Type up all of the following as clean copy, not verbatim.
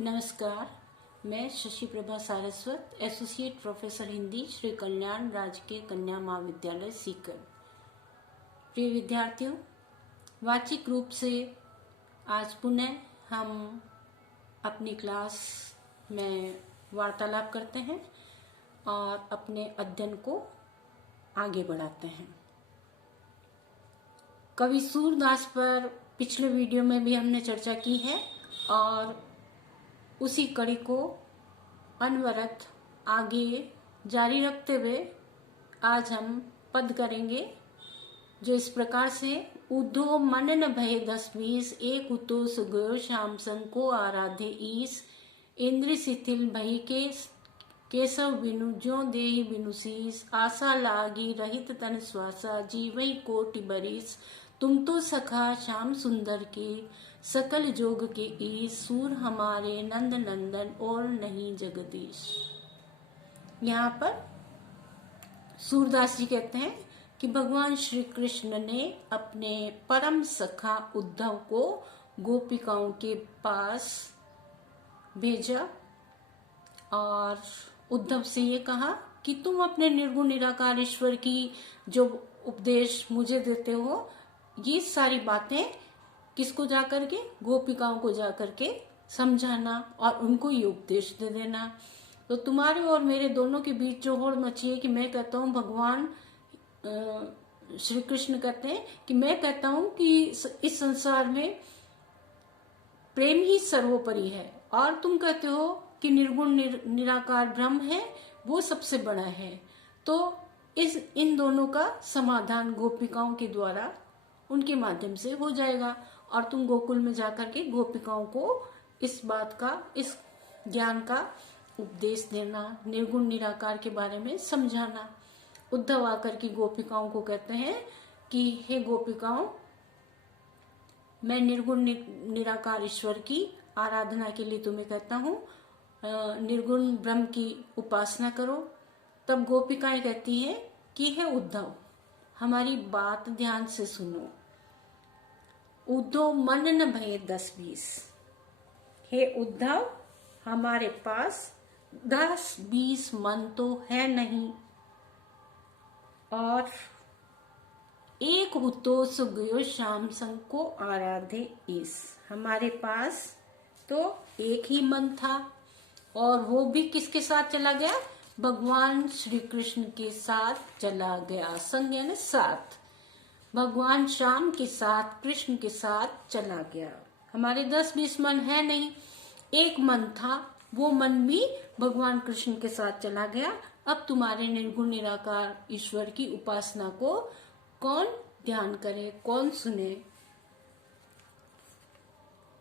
नमस्कार। मैं Shashi Prabha Saraswat, associate professor Hindi, Shri Kalyan राजकीय कन्या महाविद्यालय सीकर। प्रिय विद्यार्थियों, वाचिक रूप से आज पुनः हम अपनी क्लास में वार्तालाप करते हैं और अपने अध्ययन को आगे बढ़ाते हैं। कवि सूरदास पर पिछले वीडियो में भी हमने चर्चा की है और उसी कड़ी को अनवरत आगे जारी रखते हुए आज हम पद करेंगे जो इस प्रकार से। उद्धो मन न भय 10-20, एक उतो सुगयो श्याम संग को आराधे ईस। इंद्र शिथिल भई के केशव बिनु, ज्यो देहि बिनु शीस। आशा लागी रहित तन श्वासा, जीवई कोटि बरिस। तुम तो सखा श्याम सुंदर के, सकल जोग के ईश। सूर हमारे नंद नंदन, और नहीं जगदीश। यहाँ पर सूरदास जी कहते हैं कि भगवान श्री कृष्ण ने अपने परम सखा उद्धव को गोपिकाओं के पास भेजा और उद्धव से ये कहा कि तुम अपने निर्गुण निराकार ईश्वर की जो उपदेश मुझे देते हो, ये सारी बातें किसको जाकर के, गोपिकाओं को जाकर के समझाना और उनको ये उपदेश दे देना। तो तुम्हारे और मेरे दोनों के बीच जो होड़ मची है कि मैं कहता हूँ भगवान श्री कृष्ण कहते हैं कि मैं कहता हूँ कि इस संसार में प्रेम ही सर्वोपरि है, और तुम कहते हो कि निर्गुण निराकार ब्रह्म है, वो सबसे बड़ा है। तो इन दोनों का समाधान गोपिकाओं के द्वारा उनके माध्यम से हो जाएगा, और तुम गोकुल में जाकर के गोपिकाओं को इस बात का, इस ज्ञान का उपदेश देना, निर्गुण निराकार के बारे में समझाना। उद्धव आकर के गोपिकाओं को कहते हैं कि हे गोपिकाओं, मैं निर्गुण निराकार ईश्वर की आराधना के लिए तुम्हें कहता हूँ, निर्गुण ब्रह्म की उपासना करो। तब गोपिकाएं कहती हैं कि हे उद्धव, हमारी बात ध्यान से सुनो। उद्धव मन न भये 10-20, हे उद्धव, हमारे पास 10-20 मन तो है नहीं, और एक हुतो सुगयो श्याम संग को आराधे ईस। हमारे पास तो एक ही मन था, और वो भी किसके साथ चला गया? भगवान श्री कृष्ण के साथ चला गया। संग यानी साथ, भगवान श्याम के साथ, कृष्ण के साथ चला गया। हमारे 10-20 मन है नहीं, एक मन था, वो मन भी भगवान कृष्ण के साथ चला गया। अब तुम्हारे निर्गुण निराकार ईश्वर की उपासना को कौन ध्यान करे, कौन सुने?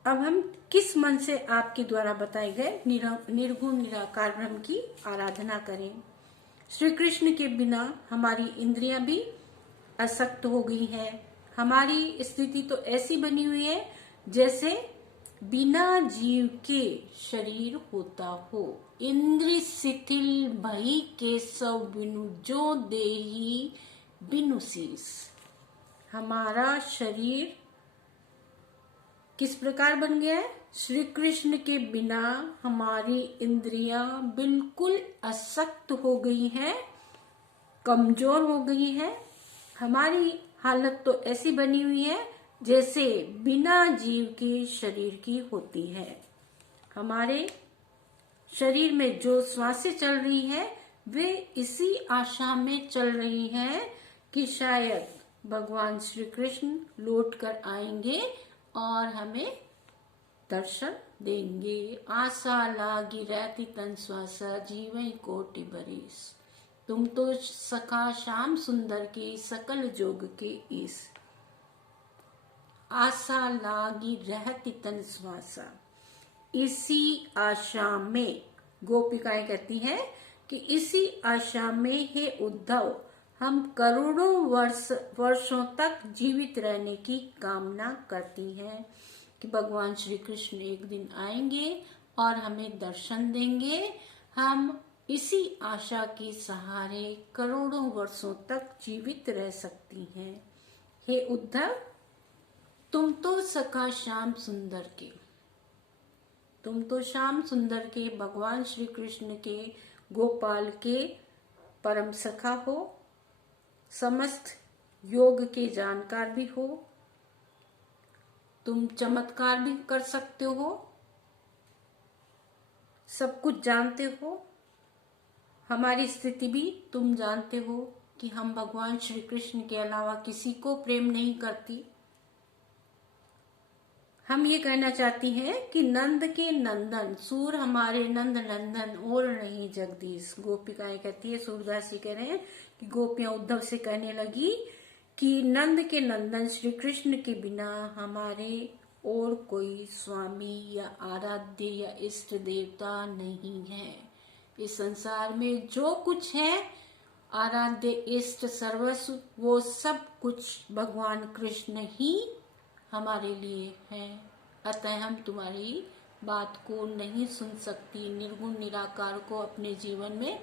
अब हम किस मन से आपके द्वारा बताए गए निर्गुण निराकार ब्रह्म की आराधना करें? श्री कृष्ण के बिना हमारी इंद्रियां भी असक्त हो गई है। हमारी स्थिति तो ऐसी बनी हुई है जैसे बिना जीव के शरीर होता हो। इंद्र शिथिल भई केशव बिनु, जो देहि बिनु शीस। हमारा शरीर किस प्रकार बन गया है? श्री कृष्ण के बिना हमारी इंद्रियां बिल्कुल असक्त हो गई हैं, कमजोर हो गई हैं। हमारी हालत तो ऐसी बनी हुई है जैसे बिना जीव के शरीर की होती है। हमारे शरीर में जो श्वासें चल रही है वे इसी आशा में चल रही हैं कि शायद भगवान श्री कृष्ण लौट कर आएंगे और हमें दर्शन देंगे। आशा लागी रहती तन श्वासा, जीवई कोटि बरिस। तुम तो सखा श्याम सुंदर के, सकल जोग के ईस। आशा लागी रहती तन श्वासा, इसी आशा में गोपिकाएं कहती हैं कि इसी आशा में हे उद्धव, हम करोड़ों वर्षों तक जीवित रहने की कामना करती हैं कि भगवान श्री कृष्ण एक दिन आएंगे और हमें दर्शन देंगे। हम इसी आशा के सहारे करोड़ों वर्षों तक जीवित रह सकती हैं। हे उद्धव, तुम तो सखा श्याम सुंदर के, तुम तो श्याम सुंदर के भगवान श्री कृष्ण के गोपाल के परम सखा हो, समस्त योग के जानकार भी हो, तुम चमत्कार भी कर सकते हो, सब कुछ जानते हो। हमारी स्थिति भी तुम जानते हो कि हम भगवान श्री कृष्ण के अलावा किसी को प्रेम नहीं करती। हम ये कहना चाहती हैं कि नंद के नंदन सूर हमारे नंद नंदन और नहीं जगदीश। गोपिकाएं कहती है, सूरदास जी कह रहे हैं कि गोपियां उद्धव से कहने लगी कि नंद के नंदन श्री कृष्ण के बिना हमारे और कोई स्वामी या आराध्य या इष्ट देवता नहीं है। इस संसार में जो कुछ है आराध्य इष्ट सर्वस्व, वो सब कुछ भगवान कृष्ण ही हमारे लिए है। अतः हम तुम्हारी बात को नहीं सुन सकती, निर्गुण निराकार को अपने जीवन में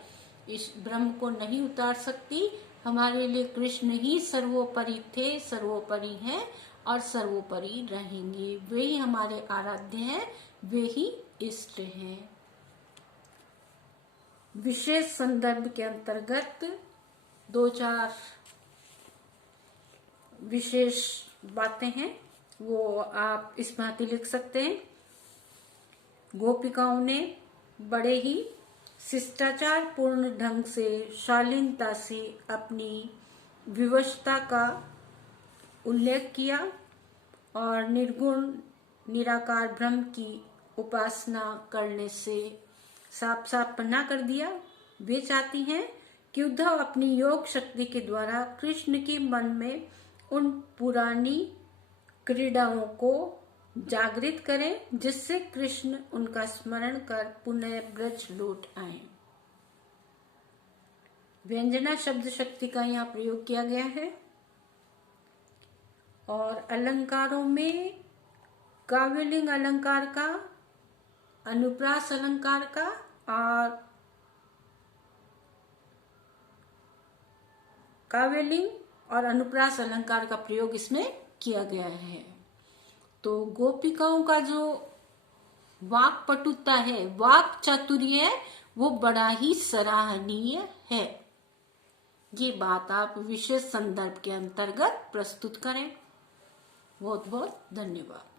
इस ब्रह्म को नहीं उतार सकती। हमारे लिए कृष्ण ही सर्वोपरि थे, सर्वोपरि हैं और सर्वोपरि रहेंगे। वे ही हमारे आराध्य हैं, वे ही इष्ट हैं। विशेष संदर्भ के अंतर्गत 2-4 विशेष बातें हैं, वो आप इस भांति लिख सकते हैं। गोपिकाओं ने बड़े ही शिष्टाचार पूर्ण ढंग से, शालीनता से अपनी विवशता का उल्लेख किया और निर्गुण निराकार ब्रह्म की उपासना करने से साफ साफ मना कर दिया। वे चाहती हैं कि उद्धव अपनी योग शक्ति के द्वारा कृष्ण के मन में उन पुरानी क्रीड़ाओं को जागृत करें, जिससे कृष्ण उनका स्मरण कर पुनः ब्रज लौट आए। व्यंजना शब्द शक्ति का यहाँ प्रयोग किया गया है और अलंकारों में काव्यलिंग अलंकार का, अनुप्रास अलंकार का और काव्यलिंग और अनुप्रास अलंकार का प्रयोग इसमें किया गया है। तो गोपिकाओं का जो वाक पटुता है, वाक चातुर्य है, वो बड़ा ही सराहनीय है। ये बात आप विशेष संदर्भ के अंतर्गत प्रस्तुत करें। बहुत बहुत धन्यवाद।